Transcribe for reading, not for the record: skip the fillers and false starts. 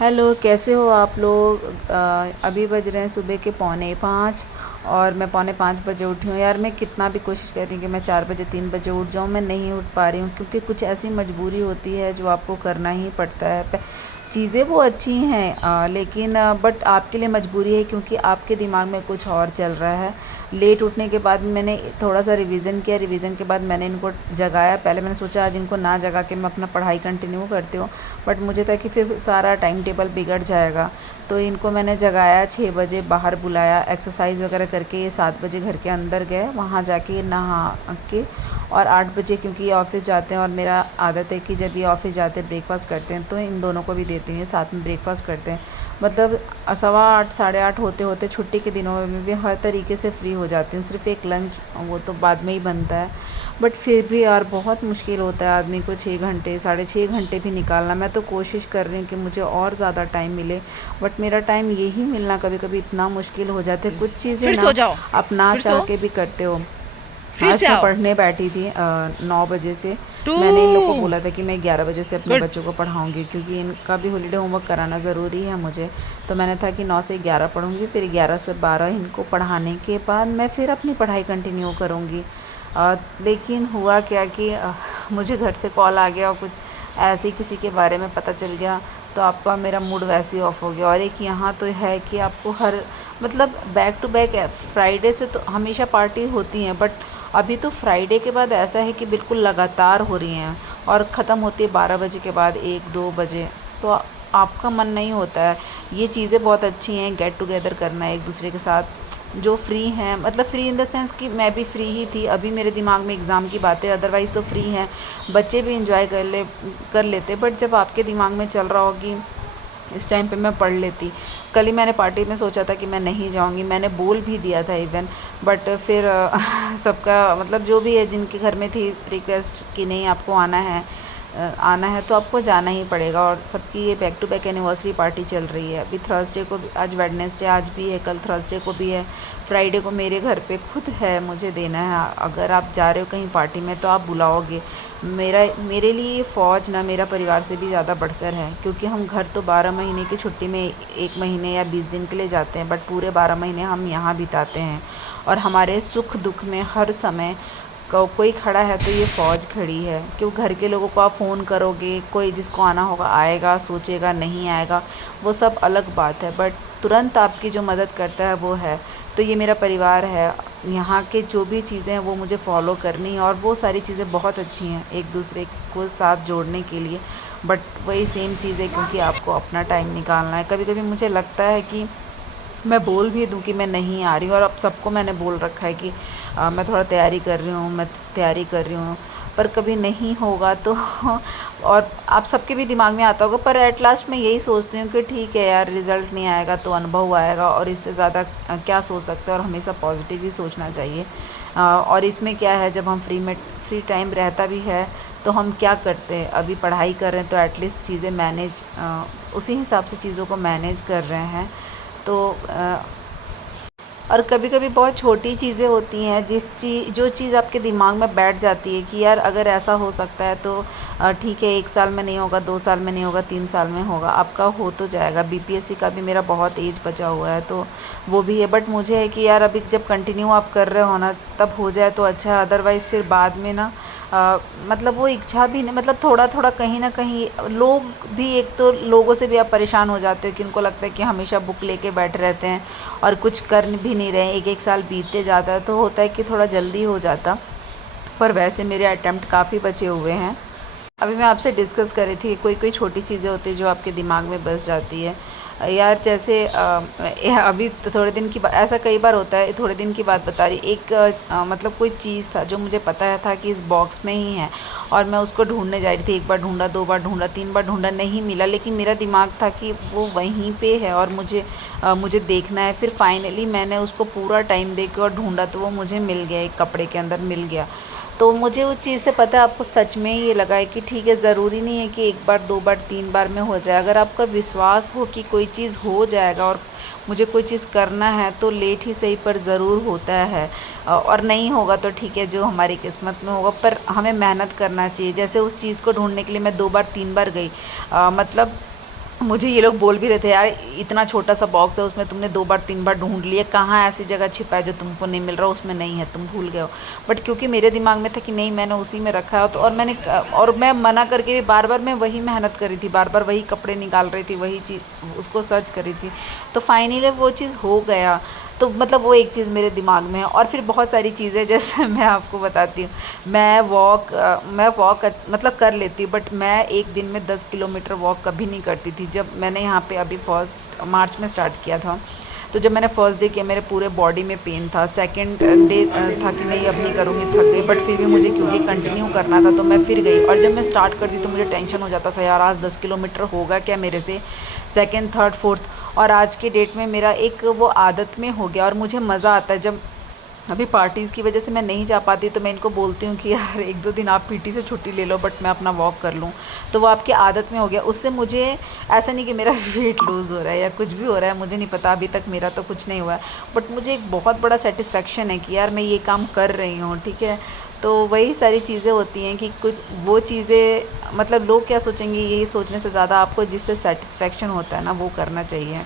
Hello, कैसे हो आप लोग। अभी बज रहे हैं सुबह के 4:45 और मैं 4:45 बजे उठी हूँ। यार मैं कितना भी कोशिश कर रही हूँ कि मैं 4 बजे 3 बजे उठ जाऊँ, मैं नहीं उठ पा रही हूँ क्योंकि कुछ ऐसी मजबूरी होती है जो आपको करना ही पड़ता है। चीज़ें वो अच्छी हैं, लेकिन बट आपके लिए मजबूरी है क्योंकि आपके दिमाग में कुछ और चल रहा है। लेट उठने के बाद मैंने थोड़ा सा रिवीज़न किया, रिवीज़न के बाद मैंने इनको जगाया। पहले मैंने सोचा आज इनको ना जगा के मैं अपना पढ़ाई कंटिन्यू करती हूँ, बट मुझे था कि फिर सारा टाइम टेबल बिगड़ जाएगा। तो इनको मैंने जगाया, 6 बजे बाहर बुलाया, एक्सरसाइज़ वगैरह करके ये 7 बजे घर के अंदर गए। वहाँ जाके नहा के और 8 बजे क्योंकि ये ऑफ़िस जाते हैं और मेरा आदत है कि जब ये ऑफ़िस जाते हैं ब्रेकफ़ास्ट करते हैं तो इन दोनों को भी देती हूँ, ये साथ में ब्रेकफ़ास्ट करते हैं। मतलब 8:15 साढ़े 8 होते होते छुट्टी के दिनों में भी हर तरीके से फ्री हो जाती हूँ। सिर्फ़ एक लंच वो तो बाद में ही बनता है, बट फिर भी यार बहुत मुश्किल होता है आदमी को 6 घंटे, साढ़े 6 घंटे भी निकालना। मैं तो कोशिश कर रही हूँ कि मुझे और ज़्यादा टाइम मिले, बट मेरा टाइम यही मिलना कभी-कभी इतना मुश्किल हो जाता है। कुछ चीज़ें फिर सो ना जाओ। आप ना फिर चाह सो। के भी करते हो। फिर आज से मैं आओ। पढ़ने बैठी थी 9 बजे से। टू। मैंने इन लोग को बोला था कि मैं 11 बजे से अपने गुड। बच्चों को पढ़ाऊँगी क्योंकि इनका भी हॉलिडे होमवर्क कराना ज़रूरी है मुझे। तो मैंने था कि 9 से 11 पढ़ूँगी, फिर 11 से 12 इनको पढ़ाने के बाद मैं फिर अपनी पढ़ाई कंटिन्यू करूँगी। लेकिन हुआ क्या कि मुझे घर से कॉल आ गया और कुछ ऐसे ही किसी के बारे में पता चल गया, तो आपका मेरा मूड वैसे ही ऑफ हो गया। और एक यहाँ तो है कि आपको हर मतलब बैक टू बैक फ्राइडे से तो हमेशा पार्टी होती हैं, बट अभी तो फ्राइडे के बाद ऐसा है कि बिल्कुल लगातार हो रही हैं और ख़त्म होती है 12 बजे के बाद 1-2 बजे। तो आपका मन नहीं होता है। ये चीज़ें बहुत अच्छी हैं, गेट टुगेदर करना एक दूसरे के साथ जो फ्री हैं, मतलब फ्री इन द सेंस कि मैं भी फ्री ही थी। अभी मेरे दिमाग में एग्ज़ाम की बातें, अदरवाइज़ तो फ्री हैं, बच्चे भी इंजॉय कर लेते। बट जब आपके दिमाग में चल रहा हो कि इस टाइम पे मैं पढ़ लेती। कल ही मैंने पार्टी में सोचा था कि मैं नहीं जाऊँगी, मैंने बोल भी दिया था इवन, बट फिर सबका मतलब जो भी है जिनके घर में थी रिक्वेस्ट कि नहीं आपको आना है तो आपको जाना ही पड़ेगा। और सबकी ये back to back anniversary party चल रही है। अभी थर्सडे को भी, आज वेडनेसडे आज भी है, कल थर्सडे को भी है, फ्राइडे को मेरे घर पे खुद है, मुझे देना है। अगर आप जा रहे हो कहीं पार्टी में तो आप बुलाओगे। मेरे लिए ये फ़ौज ना मेरा परिवार से भी ज़्यादा बढ़कर है क्योंकि हम घर तो 12 महीने की छुट्टी में 1 महीने या 20 दिन के लिए जाते हैं, बट पूरे 12 महीने हम यहाँ बिताते हैं। और हमारे सुख दुख में हर समय कोई खड़ा है तो ये फ़ौज खड़ी है। क्यों घर के लोगों को आप फ़ोन करोगे, कोई जिसको आना होगा आएगा, सोचेगा नहीं आएगा, वो सब अलग बात है, बट तुरंत आपकी जो मदद करता है वो है। तो ये मेरा परिवार है। यहाँ के जो भी चीज़ें हैं वो मुझे फ़ॉलो करनी है और वो सारी चीज़ें बहुत अच्छी हैं एक दूसरे को साथ जोड़ने के लिए। बट वही सेम चीज़ है क्योंकि आपको अपना टाइम निकालना है। कभी कभी मुझे लगता है कि मैं बोल भी दूँ कि मैं नहीं आ रही हूँ, और अब सबको मैंने बोल रखा है कि मैं थोड़ा तैयारी कर रही हूँ, मैं तैयारी कर रही हूँ, पर कभी नहीं होगा तो और आप सबके भी दिमाग में आता होगा, पर एट लास्ट मैं यही सोचती हूँ कि ठीक है यार, रिज़ल्ट नहीं आएगा तो अनुभव आएगा, और इससे ज़्यादा क्या सोच सकते हैं। और हमेशा पॉजिटिव ही सोचना चाहिए। और इसमें क्या है, जब हम फ्री टाइम रहता भी है तो हम क्या करते हैं, अभी पढ़ाई कर रहे हैं तो एटलीस्ट चीज़ें मैनेज उसी हिसाब से चीज़ों को मैनेज कर रहे हैं। तो और कभी-कभी बहुत छोटी चीज़ें होती हैं जो चीज़ आपके दिमाग में बैठ जाती है कि यार अगर ऐसा हो सकता है तो ठीक है, 1 साल में नहीं होगा, 2 साल में नहीं होगा, 3 साल में होगा, आपका हो तो जाएगा। बीपीएससी का भी मेरा बहुत एज बचा हुआ है तो वो भी है, बट मुझे है कि यार अभी जब कंटिन्यू आप कर रहे हो ना तब हो जाए तो अच्छा है, अदरवाइज़ फिर बाद में ना मतलब वो इच्छा भी नहीं, मतलब थोड़ा-थोड़ा कहीं न कहीं लोग भी, एक तो लोगों से भी आप परेशान हो जाते हो कि उनको लगता है कि हमेशा बुक लेके बैठे रहते हैं और कुछ कर भी नहीं रहे हैं। 1-1 साल बीतते जाता है तो होता है कि थोड़ा जल्दी हो जाता, पर वैसे मेरे अटेम्प्ट काफ़ी बचे हुए हैं। अभी मैं आपसे डिस्कस कर रही थी, कोई-कोई छोटी चीज़ें होती हैं जो आपके दिमाग में बस जाती है। यार जैसे अभी तो थोड़े दिन की ऐसा कई बार होता है, थोड़े दिन की बात बता रही। एक मतलब कोई चीज़ था जो मुझे पता था कि इस बॉक्स में ही है और मैं उसको ढूँढने जा रही थी। 1 बार ढूँढा, 2 बार ढूँढा, 3 बार ढूँढा, नहीं मिला, लेकिन मेरा दिमाग था कि वो वहीं पे है और मुझे देखना है। फिर फाइनली मैंने उसको पूरा टाइम दे के और ढूँढा तो वो मुझे मिल गया, एक कपड़े के अंदर मिल गया। तो मुझे उस चीज़ से पता है, आपको सच में ये लगा है कि ठीक है, ज़रूरी नहीं है कि 1 बार, 2 बार, 3 बार में हो जाए। अगर आपका विश्वास हो कि कोई चीज़ हो जाएगा और मुझे कोई चीज़ करना है तो लेट ही सही पर ज़रूर होता है। और नहीं होगा तो ठीक है, जो हमारी किस्मत में होगा, पर हमें मेहनत करना चाहिए। जैसे उस चीज़ को ढूँढने के लिए मैं 2 बार, 3 बार गई, मतलब मुझे ये लोग बोल भी रहे थे, यार इतना छोटा सा बॉक्स है, उसमें तुमने 2 बार 3 बार ढूँढ लिया, कहाँ ऐसी जगह छिपा है जो तुमको नहीं मिल रहा, उसमें नहीं है, तुम भूल गए हो। बट क्योंकि मेरे दिमाग में था कि नहीं, मैंने उसी में रखा है, तो और मैं मना करके भी बार-बार मैं वही मेहनत कर रही थी, बार-बार वही कपड़े निकाल रही थी, वही चीज़ उसको सर्च कर रही थी। तो फाइनली वो चीज़ हो गया। तो मतलब वो एक चीज़ मेरे दिमाग में है, और फिर बहुत सारी चीज़ें जैसे मैं आपको बताती हूँ। मैं वॉक मतलब कर लेती हूँ, बट मैं एक दिन में 10 किलोमीटर वॉक कभी नहीं करती थी। जब मैंने यहाँ पे अभी फर्स्ट मार्च में स्टार्ट किया था, तो जब मैंने फर्स्ट डे किया मेरे पूरे बॉडी में पेन था। सेकंड डे था कि नहीं अब नहीं करूँगी, थक गई, बट फिर भी मुझे क्योंकि कंटिन्यू करना था तो मैं फिर गई। और जब मैं स्टार्ट करती तो मुझे टेंशन हो जाता था, यार आज 10 किलोमीटर होगा क्या मेरे से, सेकंड थर्ड फोर्थ। और आज के डेट में मेरा एक वो आदत में हो गया, और मुझे मज़ा आता है। जब अभी पार्टीज़ की वजह से मैं नहीं जा पाती, तो मैं इनको बोलती हूँ कि यार 1-2 दिन आप पीटी से छुट्टी ले लो, बट मैं अपना वॉक कर लूँ। तो वो आपकी आदत में हो गया। उससे मुझे ऐसा नहीं कि मेरा वेट लूज़ हो रहा है या कुछ भी हो रहा है, मुझे नहीं पता, अभी तक मेरा तो कुछ नहीं हुआ है। बट मुझे एक बहुत बड़ा सैटिस्फैक्शन है कि यार मैं ये काम कर रही हूँ, ठीक है। तो वही सारी चीज़ें होती हैं कि कुछ वो चीज़ें, मतलब लोग क्या सोचेंगे, ये सोचने से ज़्यादा आपको जिससे सैटिस्फैक्शन होता है ना, वो करना चाहिए।